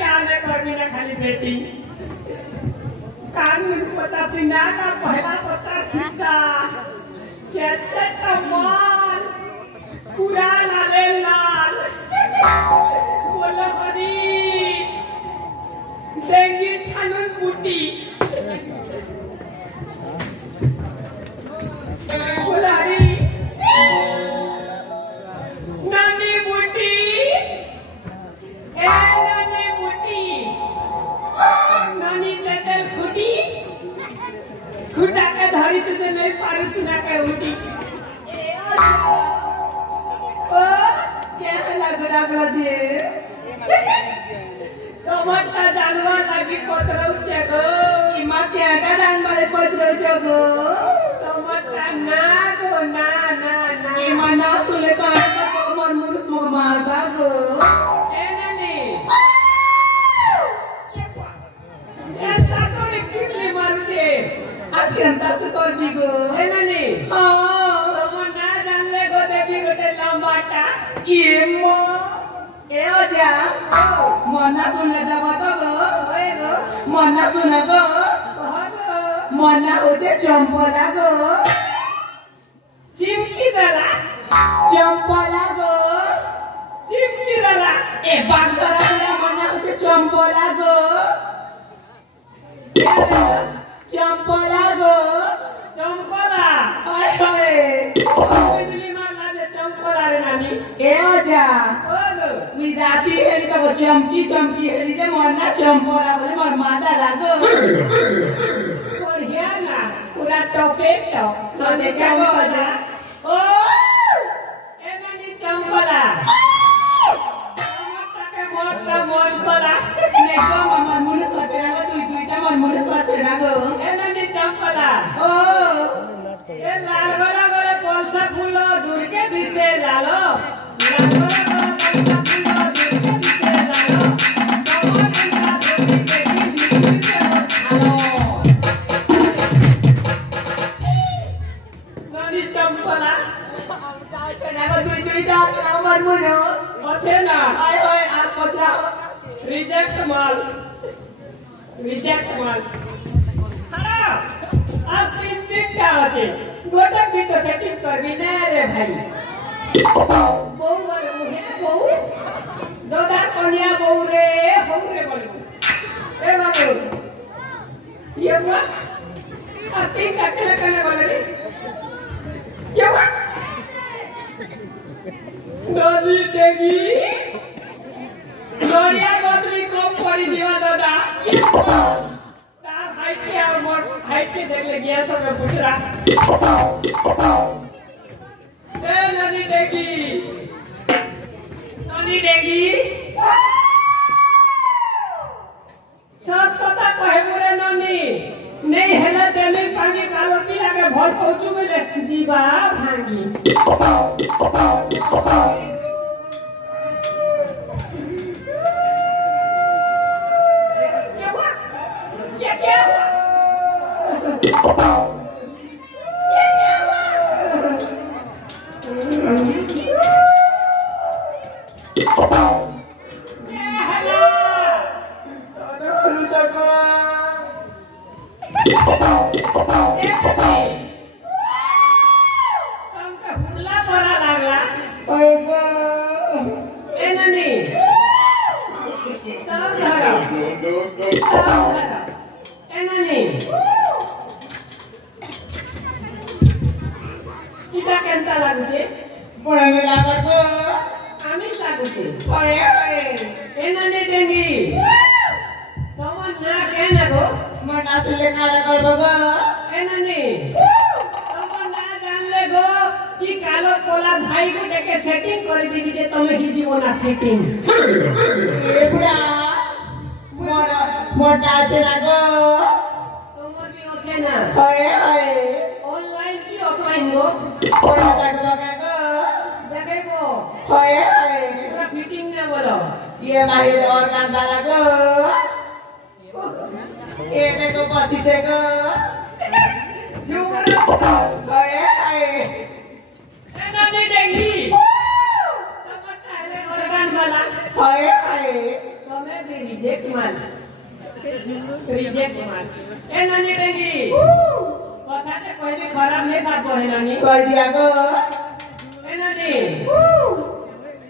ज्ञान है करबी ना खाली बेटी कानून पता सिंगा का पहला पता सीता चेते कमाल पूरा लाले लाल बोलो हरी देंगी कानून फूटी बोलो हरी नानी बूटी नानी बूटी नानी तेल खुटी खुटा के धरी तुझे नहीं पारी चुना के उठी ओ क्या लग रहा जे टमाटा जानवर लगी पचरौ छे गो ई मा केटा जानवर पचरौ छे गो टमाटा ना गो ना ना ना ई मा ना सुले का मन मुरुस मो मारबा गो ए नानी एंता तो रे कितले मारू छे अत्यंता से कर दी गो ए नानी हां तमो ना जानले गो देखी गोटे लंबाटा ये मो ए ओजा मना सुनले दबो तो गो ओए गो मना सुन गो मना होचे चंपला गो चिमकी दला चंपला गो चिमकी दला ए बागदरा पूरा मना होचे चंपला गो चंपला गो चंपला हाय हाय बिजली मारला दे चंपला रे नानी ए ओजा मी राती हेली तो चमकी चमकी हेली जे मरना चंपला बोले मर मादा लागो बढ़िया ना पूरा टॉपे टॉप सो देखा गो ओजा ओ ए नानी चंपला टमाटा के मोटा मोर पला देखो मामा मुने सोचेना गो दुईटा मन मुने सोचेना गो ए नानी चंपला ओ ए लाल वाला वाला कौन-सा फूल दूर के दिसे लालो लाल वाला रिजेक्ट माल हां आप तीन क्या होते गोटा भी तो सेटिंग करबी ना रे भाई बहु वर मुहे बहु दोदार कन्या बहु रे बोलबो ए बाबू ये हुआ आ तीन कटले करने वाले रे ये हुआ नदी देगी नरिया गोत्री कम पड़ी दिवा दादा तार हाइट के और मोर हाइट के देख ले गया सब में पूछ रहा ए नदी देगी सब पता कहे मोरे ननी नहीं हेला देने पानी कालो पिला के भर पहुंचू में जीवा भांगी भी रिजेक्ट माल ए नानी टेंगी কথাটা কইলে খারাপ নেই কাট বহে নানি কই দিয়া গো এ নানি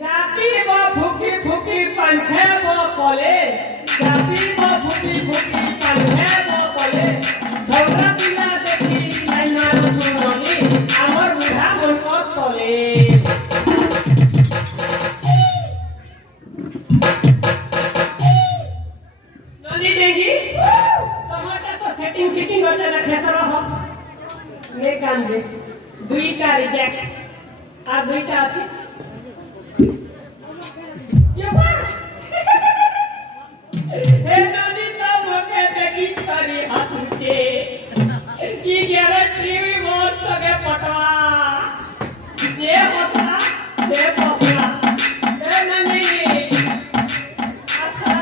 চাপি ব ফুকি ফুকি পানখে ব কলে চাপি ব ফুকি ফুকি পানখে ব কলে ধরা পিলা দেখি লাইনা শুননি আমার বুড়া মন কত তলে নানি টেঙ্গি তোমারটা তো সেটিং ফিটিং হচ্ছে না খেসরা হ ये काम दे दुई का रिजेक्ट আর দুইটা আছে হে নানি তো মকে দেখি তারি হাসুছে কি গ্যারান্টি মোর সঙ্গে পটवा যে হসা সে পসা হে নানি আসা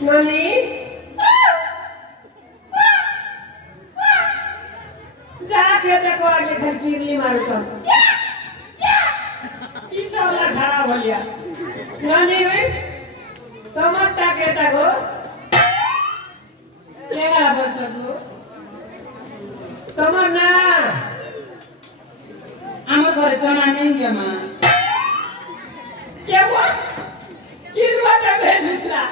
नानी जाके देखो आगे घर गिरली मारू तो की चौला खराब हो गया नानी हुई टमाटा के तको लेगा बच्चा को तमर ना আমার ঘরে চনা নেই গিয়া মা क्या हुआ किस बात में भेजना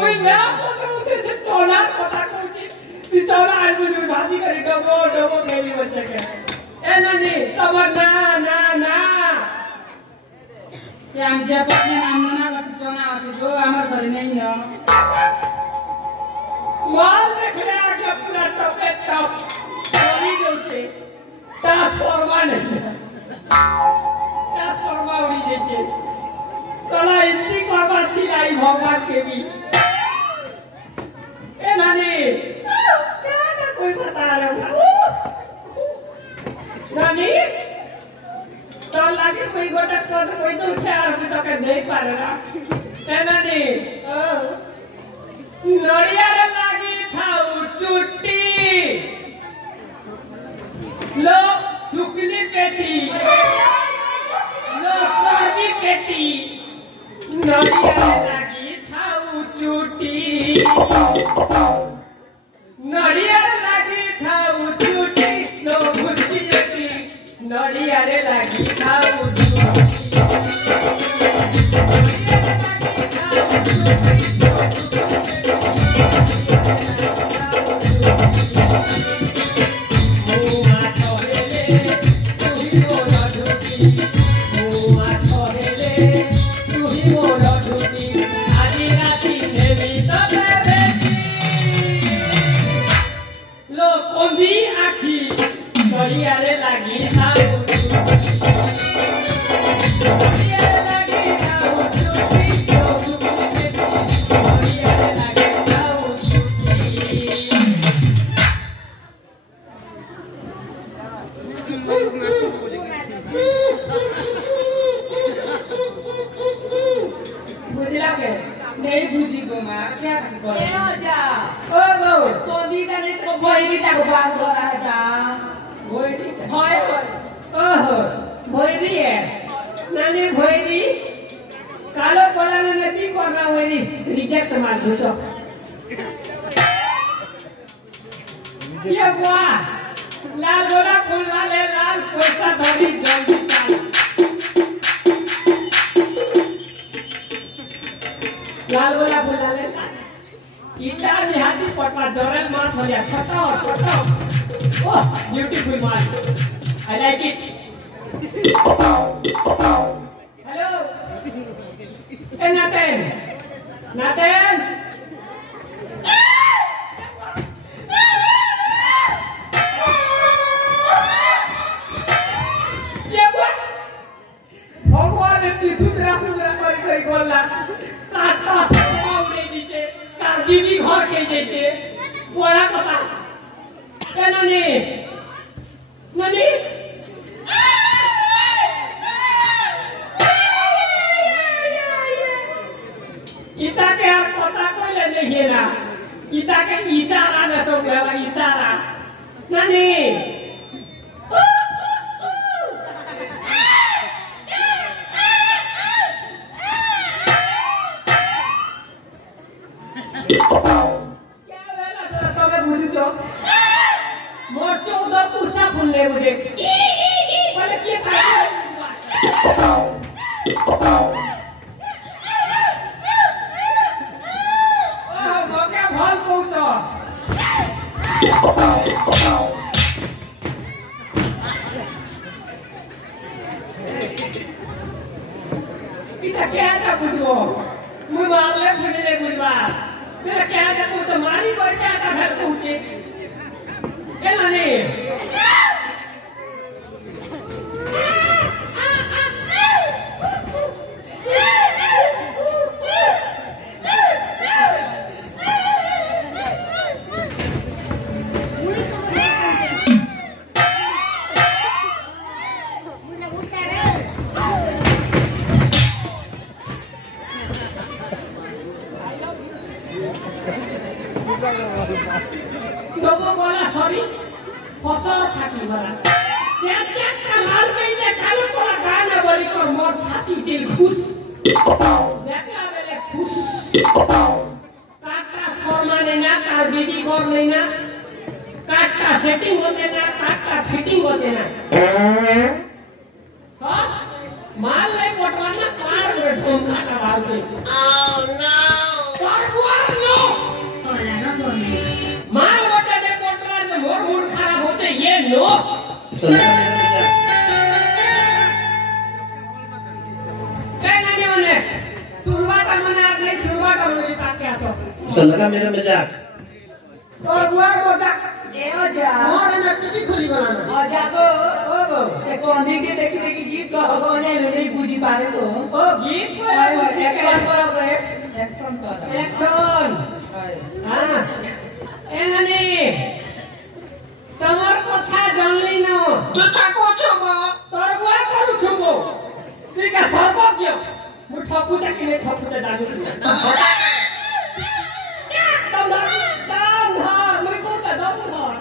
ওই না কথা বলছে সে চলা কথা কইছি তুই চলা আইবো তুই ভাজি করে ডবো ডবো খেলি বলছে এ নানি তোমার না না না তে আমি যে পথে নাম না করতে চনা আছে গো আমার ঘরে নেই না মাল দেখলে আগে পুরা টপে টপ চলি যাচ্ছে ট্রান্সফরমার নেই ট্রান্সফরমার উড়ি যাচ্ছে चला इतनी करवा थी आई भगवान के भी ए नानी क्या ना कोई बता रहा नानी तो लागे कोई गोटा पद कोई तो चार अभी तक नहीं पा रहा ए नानी नड़िया लागी था चुट्टी लो सुकली पेटी लो चर्बी पेटी नड़िया लगी थाऊ चुटी नड़िया लगी थाऊ चुटी लो भुजकी चुटी नड़िया रे लगी थाऊ चुटी नड़ियारे लगी थाऊ नड़ियारे लगी थाऊ चुटी नड़ियारे लगी थाऊ बुझला के नहीं बुझी गो मां क्या करो ए जा ओ बहू कोदी का नहीं तो भोईरी ता को बात हो रहा था भोईरी होय होय ओहो भोईरी है नानी भोईरी कालो बोला ने नती करना भोईरी रिजेक्ट मार दो तो ये बुआ लाल बोला फूल लाले लाल पैसा धरी जल्दी चाल लाल बोला फूल लाले इटा निहाती पटवा जरल मार भलिया छोटा छोटा ओह ब्यूटीफुल मार आई लाइक इट हेलो ए नाटन नाटन ये बुआ भगवान इतनी सुंदर सुंदर कर बोला काटा उड़े दीचे कार बीबी घर के जेचे बड़ा पता क्या नानी नानी इता के आप पता कोई ले नहीं ना इता के इशारा न सब गया इशारा नानी ভকে ভাল কৌছ এটা কেটা বুঝবো মুই মারলে ফুটিলে বুঝবা এটা কেটা কৌছ মারি করে কেটা ভাল কৌছে এলানি সবো বলা সরি ফসল থাকি বলা চার চারটা মাল পেইতে কালো পড়া গানা বলি কর মোর ছাতি দে ঘুষ দেখলা বেলে ঘুষ কাটটা ফরমানে না কার বিবি কর নেই না কাটটা সেটিং হচ্ছে না কাটটা ফিটিং হচ্ছে না তো মাল লে পটवा না পার করে ঢোম কাটা বালতে oh no তারপর নো माल बटा दे पोटरा दे मोर मूड खराब होते ये नो काय नाही होने सुरुवात मना आपले सुरुवात होई पाके आसो सल्ला मेरा मजाक और बुआ बोता ए जा मोर नसीबी खुली बनाना आ जा तो ओ गो से कोंदी के देखी देखी गीत कहो ने नहीं बुझी पारे तो ओ गीत एक्शन करो एक्शन करो एक्शन हां এনানি তোমার কথা জানলি না তুই কোছো গো তোর বুয়া করু ছুবো তুই কা সর্বজ্ঞ মু ঠকুটা কিনে ঠকুটা দাবি দম ধর মুই কোটা দম ধর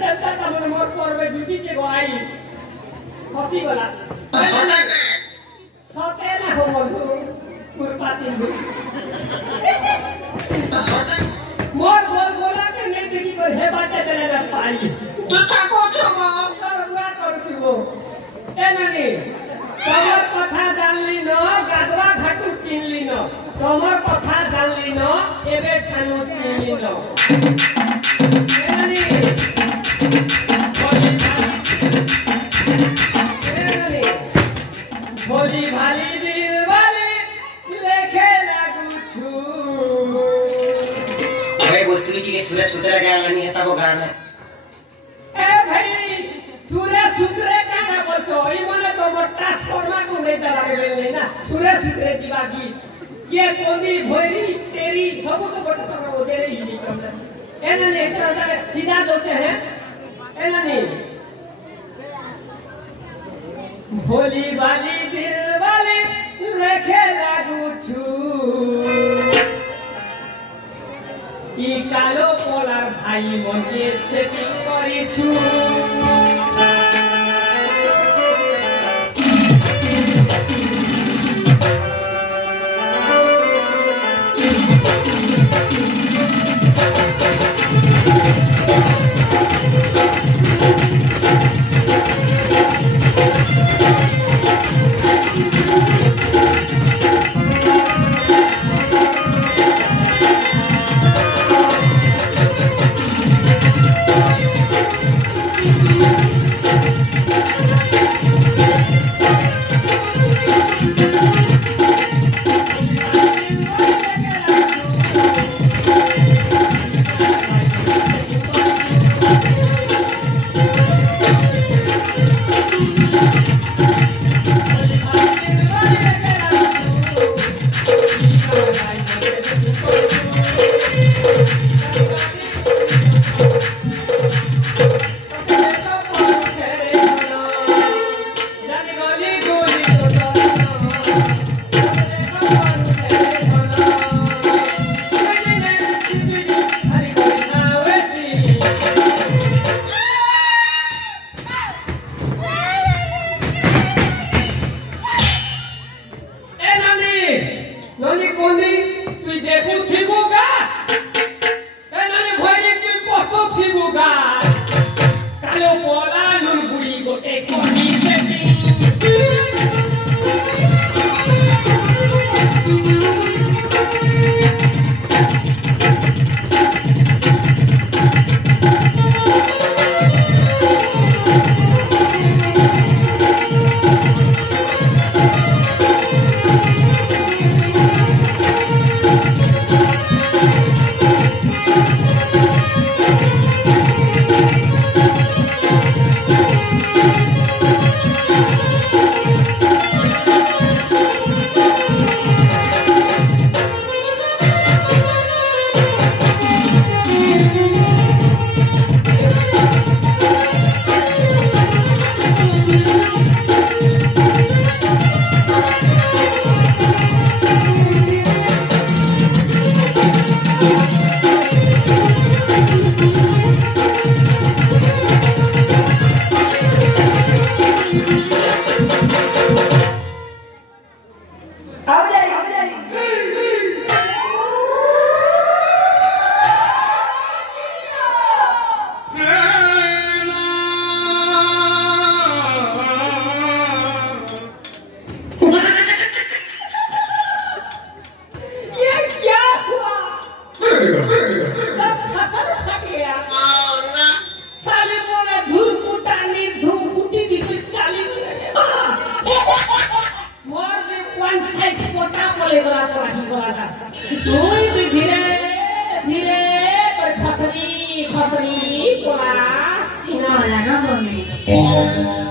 চেষ্টা তোমার মোর করবে ডিউটি কে গই ফসি গলা সতে না হো বন্ধু পুর পাসিন मोर बोल बोला के नहीं देखी को हे बाटे चले जा पाई তুই কোছো গো তোর বুয়া করছিবো এনানি তোমার কথা জানলি ন গাদवा ঘাটু চিনলি ন তোমার কথা জানলি ন এবে ঠানো চিনলি ন এনানি ভোলি ভালি দিল বালি লেখে লাগু ছু तुझी टिके सुरे सुतरा गाना नहीं है तब वो गाना ए भाई सूर्य सुतरे गाना बोलछो ई मने तो मोर ट्रांसफार्मर को नहीं दला बेले ना सूर्य सुतरे जीवा गीत के कोदी भोरी तेरी सब तो बट सब हो तेरे ही निकल एना ने इतना सीधा जोते हैं एना ने भोली वाली दिल वाली रखे लागू छू ই কালো পলার ভাই মনে সেটিং করিছু तुई भी धीरे धीरे पर खसरी खसरी पुरा सीना Hola, no,